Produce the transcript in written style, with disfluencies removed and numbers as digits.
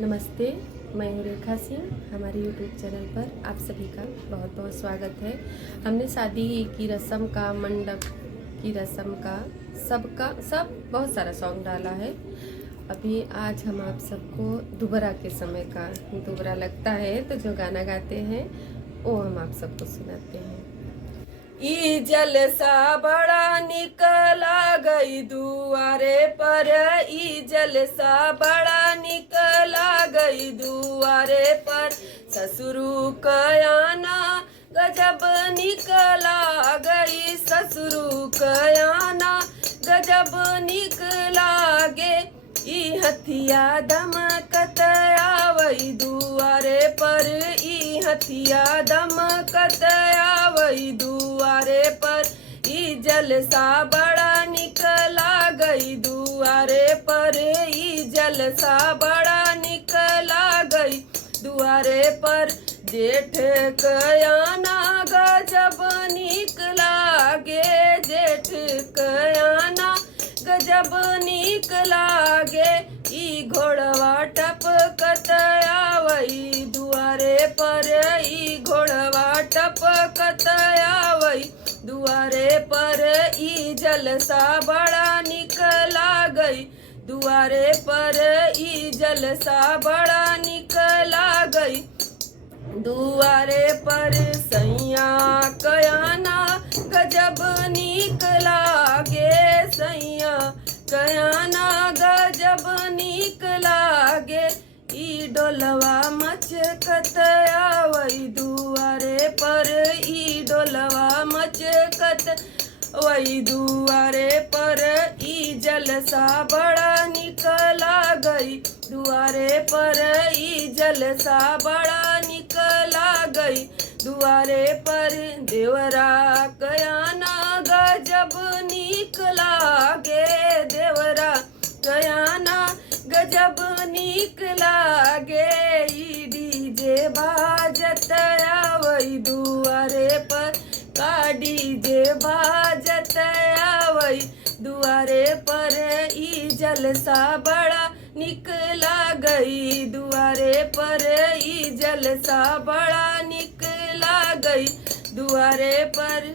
नमस्ते, मैं हूँ रेखा सिंह। हमारे यूट्यूब चैनल पर आप सभी का बहुत बहुत स्वागत है। हमने शादी की रस्म का, मंडप की रस्म का, सब बहुत सारा सॉन्ग डाला है। अभी आज हम आप सबको दुबरा के समय का, दुबरा लगता है तो जो गाना गाते हैं वो हम आप सबको सुनाते हैं। ई जलसा बड़ा निकला गई दुआरे पर, ई जलसा बड़ा निकला गई दुआरे पर। ससुरु कयाना गजब निकला गई, ससुरु कयाना गजब निकला गे। ई हथिया दमकत आवई दुआरे पर, ई हथिया दमकत आवई दुआरे पर। ई जलसा बड़ा निकला गई दुआरे पर, ई जलसा बड़ा निकला गई दुआरे पर। जेठ कयाना गजब निकला गे, जेठ कयाना गजब निकला गे। ई घोड़वा टपकत आवई दुआरे पर, ई घोड़वा टपकत आवई दुआरे पर। ई जलसा बड़ा निकला गई दुआरे पर, ई जलसा बड़ा निकला गई दुआरे पर। सैया कयाना गजब निकला गे, सैया कयाना गजब निकला गे। ई डोलवा मचकत आवई दुआरे पर, ई डोलवा मचकत वही दुआरे पर। ई जलसा बड़ा निकला गई दुआरे पर, ई जलसा बड़ा निकला गई दुआरे पर। देवरा कयाना गजब निकला गे, देवरा कयाना गजब निकला गे। ई डीजे बाजत आवई दुआरे पर, का डीजे बाजत आवई दुआरे पर। ई जलसा बड़ा निकला गई दुआरे पर, ई जलसा बड़ा निकला गई दुआरे पर।